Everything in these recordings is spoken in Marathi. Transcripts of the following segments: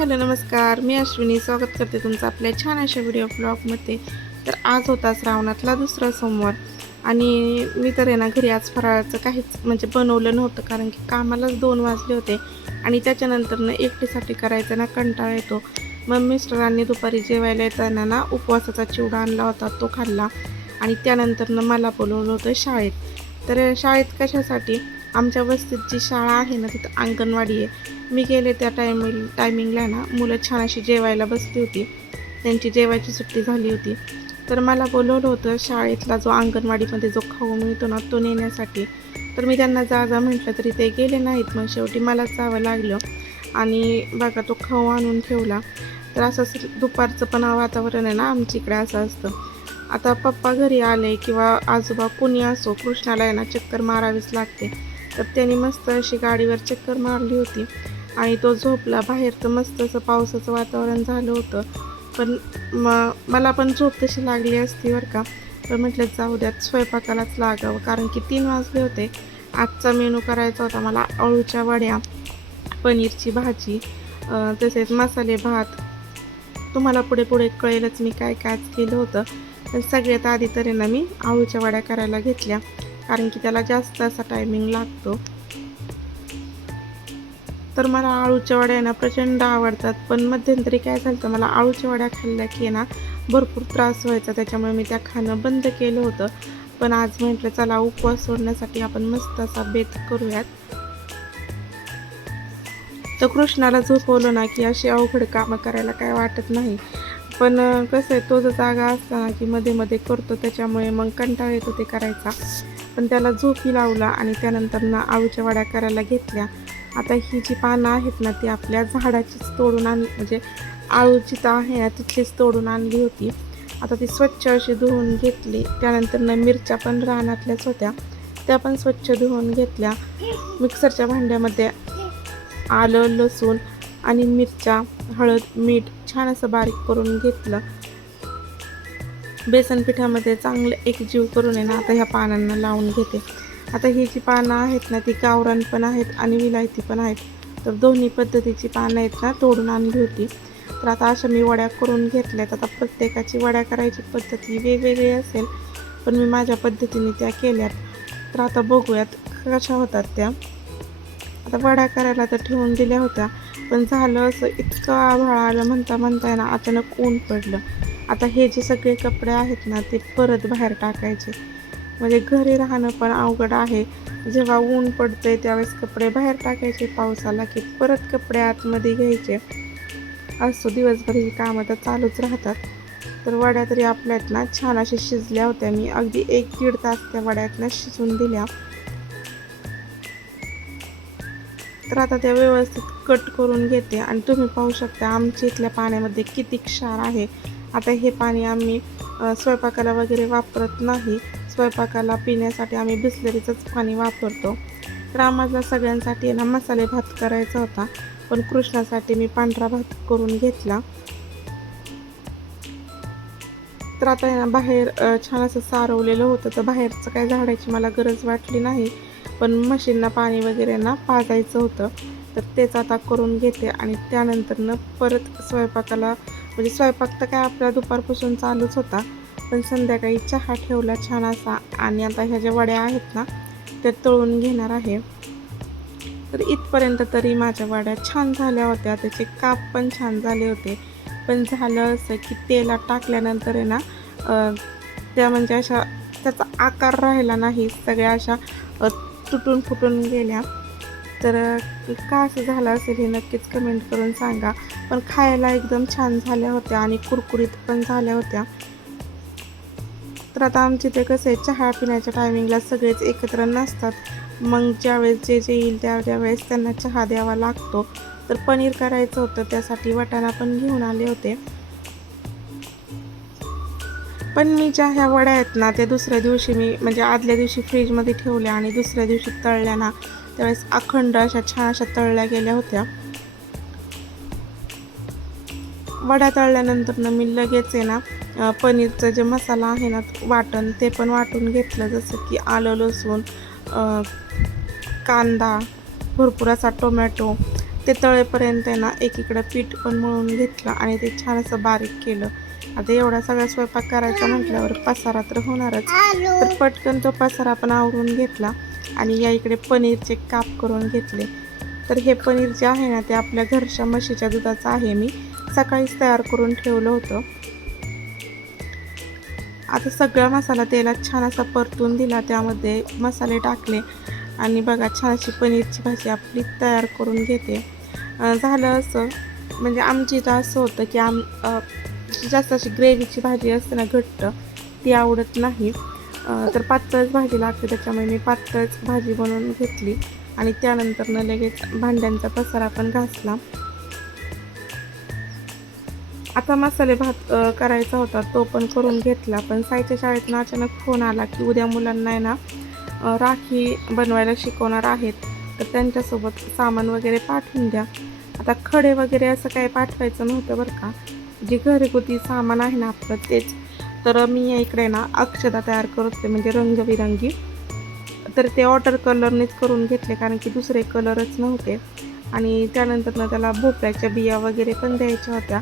हॅलो नमस्कार, मी अश्विनी स्वागत करते तुमचं आपल्या छान अशा व्हिडिओ ब्लॉगमध्ये. तर आज होता श्रावणातला दुसरा सोमवार आणि मी तर आहे ना घरी आज फराळाचं काहीच म्हणजे बनवलं नव्हतं, कारण की कामालाच 2 वाजले होते आणि त्याच्यानंतरनं एकटीसाठी करायचं ना कंटाळा येतो. मग मिस्टरांनी दुपारी जेवायला येताना ना उपवासाचा चिवडा आणला होता, तो खाल्ला आणि त्यानंतरनं मला बोलवलं होतं शाळेत. तर शाळेत कशासाठी? आमच्या वस्तीत जी शाळा आहे ना तिथं अंगणवाडी आहे. मी गेले त्या टायमिंगला ना मुलं छान अशी जेवायला बसली होती, त्यांची जेवायची सुट्टी झाली होती. तर मला बोलवलं होतं शाळेतला जो अंगणवाडीमध्ये जो खाऊ मिळतो ना तो नेण्यासाठी. तर मी त्यांना जा जा म्हटलं तरी ते गेले नाहीत. मग शेवटी मलाच जावं लागलं आणि बघा तो खाऊ आणून ठेवला. तर असंच दुपारचं पण वातावरण आहे ना आमच्या इकडे असं असतं. आता पप्पा घरी आले किंवा आजोबा कोणी असो, कृष्णाला आहे ना चक्कर मारावीच लागते. तर त्याने मस्त अशी गाडीवर चक्कर मारली होती आणि तो झोपला. बाहेर तर मस्त असं पावसाचं वातावरण झालं होतं, पण मला पण झोप तशी लागली असती बरं का. पण म्हटलं जाऊ द्यात, स्वयंपाकालाच लागावं, कारण की 3 वाजले होते. आजचा मेनू करायचा होता मला अळूच्या वड्या, पनीरची भाजी, तसेच मसाले भात. तुम्हाला पुढे पुढे कळेलच मी काय काय केलं होतं. पण सगळ्यात आधी तर आहे ना मी अळूच्या वड्या करायला घेतल्या, कारण की त्याला जास्त असा टायमिंग लागतो. तर मला अळूच्या वड्या ना प्रचंड आवडतात, पण मध्यंतरी काय झालं होतं, मला अळूच्या वड्या खाल्ल्या की ना भरपूर त्रास व्हायचा, त्याच्यामुळे मी त्या खाणं बंद केलं होतं. पण आज म्हटलं चला उपवास सोडण्यासाठी आपण मस्त असा बेत करूयात. तर कृष्णाला झोपवलं ना की अशी अवघड कामं करायला काय वाटत नाही. पण कसं आहे, तो जर जागा असताना की मध्ये मध्ये करतो, त्याच्यामुळे मग कंटाळा येतो ते करायचा. पण त्याला झोपी लावला आणि त्यानंतर ना अळूच्या वड्या करायला घेतल्या. आता ही जी पानं आहेत ना ती आपल्या झाडाचीच तोडून आणली, म्हणजे आळूची तर आहे ना तिथलीच तोडून आणली होती. आता ती स्वच्छ अशी धुवून घेतली. त्यानंतर ना मिरच्या पण रानातल्याच होत्या, त्या पण स्वच्छ धुवून घेतल्या. मिक्सरच्या भांड्यामध्ये आलं, लसूण आणि मिरच्या, हळद, मीठ छान असं बारीक करून घेतलं. बेसन पिठामध्ये चांगलं एकजीव करून आहे ना आता ह्या पानांना लावून घेते. आता ही जी पानं आहेत ना ती गावरान पण आहेत आणि विलायती पण आहेत. तर दोन्ही पद्धतीची पानं आहेत ना तोडून आणली होती. तर आता अशा मी वड्या करून घेतल्यात. आता प्रत्येकाची वड्या करायची पद्धत ही वेगवेगळी असेल, पण मी माझ्या पद्धतीने त्या केल्यात. तर आता बघूयात कशा होतात त्या. आता वड्या करायला तर ठेवून दिल्या होत्या, पण झालं असं, इतकं आभाळ आलं म्हणता म्हणता ना अचानक ऊन पडलं. आता हे जे सगळे कपडे आहेत ना ते परत बाहेर टाकायचे, म्हणजे घरी राहणं पण अवघड आहे. जेव्हा ऊन पडतंय त्यावेळेस कपडे बाहेर टाकायचे, पाऊस आला की परत कपडे आतमध्ये घ्यायचे. असं दिवसभर ही कामं तर चालूच राहतात. तर वड्या तरी आपल्यात ना छान अशा शिजल्या होत्या. मी अगदी 1-1.5 तास त्या वड्यात ना शिजून दिल्या. तर आता त्या व्यवस्थित कट करून घेते आणि तुम्ही पाहू शकता आमच्या इथल्या पाण्यामध्ये किती क्षार आहे. आता हे पाणी आम्ही स्वयंपाकाला वगैरे वापरत नाही. स्वयंपाकाला पिण्यासाठी आम्ही बिसलरीचंच पाणी वापरतो. तर आम्हाला सगळ्यांसाठी ना मसाले भात करायचा होता, पण कृष्णासाठी मी पांढरा भात करून घेतला. तर आता आहे ना बाहेर छान असं सारवलेलं होतं, तर बाहेरचं काय झाडायची मला गरज वाटली नाही. पण म्हशींना पाणी वगैरे ना पाजायचं होतं, तर तेच आता करून घेते आणि त्यानंतरनं परत स्वयंपाकाला, म्हणजे स्वयंपाक तर काय आपला दुपारपासून चालूच होता, पण संध्याकाळी चहा ठेवला छान असा. आणि आता ह्या ज्या वड्या आहेत ना त्या तळून घेणार आहे. तर इथपर्यंत तरी माझ्या वड्या छान झाल्या होत्या, त्याचे काप पण छान झाले होते. पण झालं असं की तेलात टाकल्यानंतर आहे ना त्या म्हणजे अशा त्याचा आकार राहिला नाही, सगळ्या अशा तुटून फुटून गेल्या. तर का असं झालं असेल हे नक्कीच कमेंट करून सांगा. पण खायला एकदम छान झाल्या होत्या आणि कुरकुरीत पण झाल्या होत्या. तर आता आमचे ते कसं आहे, चहा पिण्याच्या टायमिंगला सगळेच एकत्र नसतात. मग ज्यावेळेस जे जे येईल त्यावेळेस त्यांना चहा द्यावा लागतो. तर पनीर करायचं होतं, त्यासाठी वाटाणा पण घेऊन आले होते. पण मी ज्या ह्या वड्या आहेत ना त्या दुसऱ्या दिवशी मी म्हणजे आदल्या दिवशी फ्रीजमध्ये ठेवल्या आणि दुसऱ्या दिवशी तळल्या ना, त्यावेळेस अखंड अशा छान अशा तळल्या गेल्या होत्या. वड्या तळल्यानंतर ना मी लगेच आहे ना पनीरचं जे मसाला आहे ना वाटण, ते पण वाटून घेतलं. जसं की आलं, लसूण, कांदा, भरपूर असा टोमॅटो ते तळेपर्यंत आहे ना एकीकडं पीठ पण मळून घेतलं आणि ते छान असं बारीक केलं. आता एवढा सगळा स्वयंपाक करायचा म्हटल्यावर पसारा तर होणारच, तर पटकन तो पसारा पण आवरून घेतला आणि या इकडे पनीरचे काप करून घेतले. तर हे पनीर जे आहे ना ते आपल्या घरच्या म्हशीच्या दुधाचं आहे. मी सकाळीच तयार करून ठेवलं होतं. आता सगळा मसाला तेलात छान असा परतून दिला, त्यामध्ये मसाले टाकले आणि बघा छान अशी पनीरची भाजी आपली तयार करून घेते. झालं असं, म्हणजे आमची इथं असं होतं की जास्त अशी ग्रेव्हीची भाजी असते ना घट्ट, ती आवडत नाही. तर पातळच भाजी लागते, त्याच्यामुळे मी पातळच भाजी बनवून घेतली आणि त्यानंतर लगेच भांड्यांचा पसारा पण घासला. आता मसाले भात करायचा होता, तो पण करून घेतला. पण साईच्या शाळेतून अचानक फोन आला की उद्या मुलांना आहे ना राखी बनवायला शिकवणार आहेत, तर त्यांच्यासोबत सामान वगैरे पाठवून द्या. आता खडे वगैरे असं काही पाठवायचं नव्हतं बरं का, जे घरगुती सामान आहे ना आपलं तेच. तर मी इकडे ना अक्षता तयार करत होते, म्हणजे रंगबिरंगी. तर ते वॉटर कलरनेच करून घेतले, कारण की दुसरे कलरच नव्हते. आणि त्यानंतर त्याला भोपळ्याच्या बिया वगैरे पण द्यायच्या होत्या.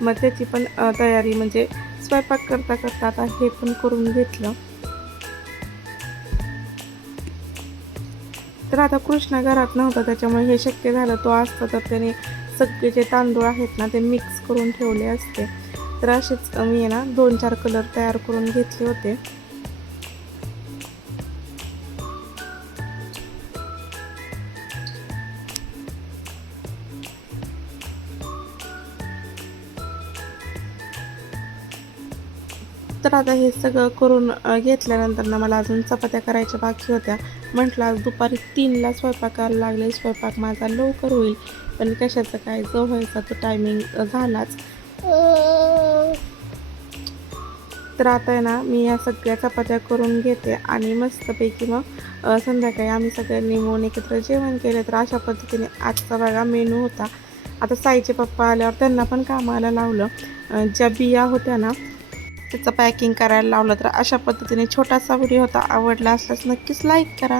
मग त्याची पण तयारी, म्हणजे स्वयंपाक करता करता आता हे पण करून घेतलं. तर आता कृष्णा घरात नव्हता, त्याच्यामुळे हे शक्य झालं. तो असता तर त्याने सगळे जे तांदूळ आहेत ना ते मिक्स करून ठेवले असते. तर असेच मी ना 2-4 कलर तयार करून घेतले होते. तर आता हे सगळं करून घेतल्यानंतर ना मला अजून चपात्या करायच्या बाकी होत्या. म्हटलं आज दुपारी 3ला स्वयंपाकाला लागले, स्वयंपाक माझा लवकर होईल. पण कशाचं काय, जवळचा तो टायमिंग झालाच. तर आता आहे ना मी या सगळ्या चपात्या करून घेते आणि मस्तपैकी मग संध्याकाळी आम्ही सगळ्यांनी मिळून एकत्र जेवण केलं. तर अशा पद्धतीने आजचा बघा मेनू होता. आता साईचे पप्पा आल्यावर त्यांना पण कामाला लावलं. ज्या बिया होत्या ना त्याचं पॅकिंग करायला लावलं. तर अशा पद्धतीने छोटासा व्हिडिओ होता. आवडला असल्यास नक्कीच लाईक करा.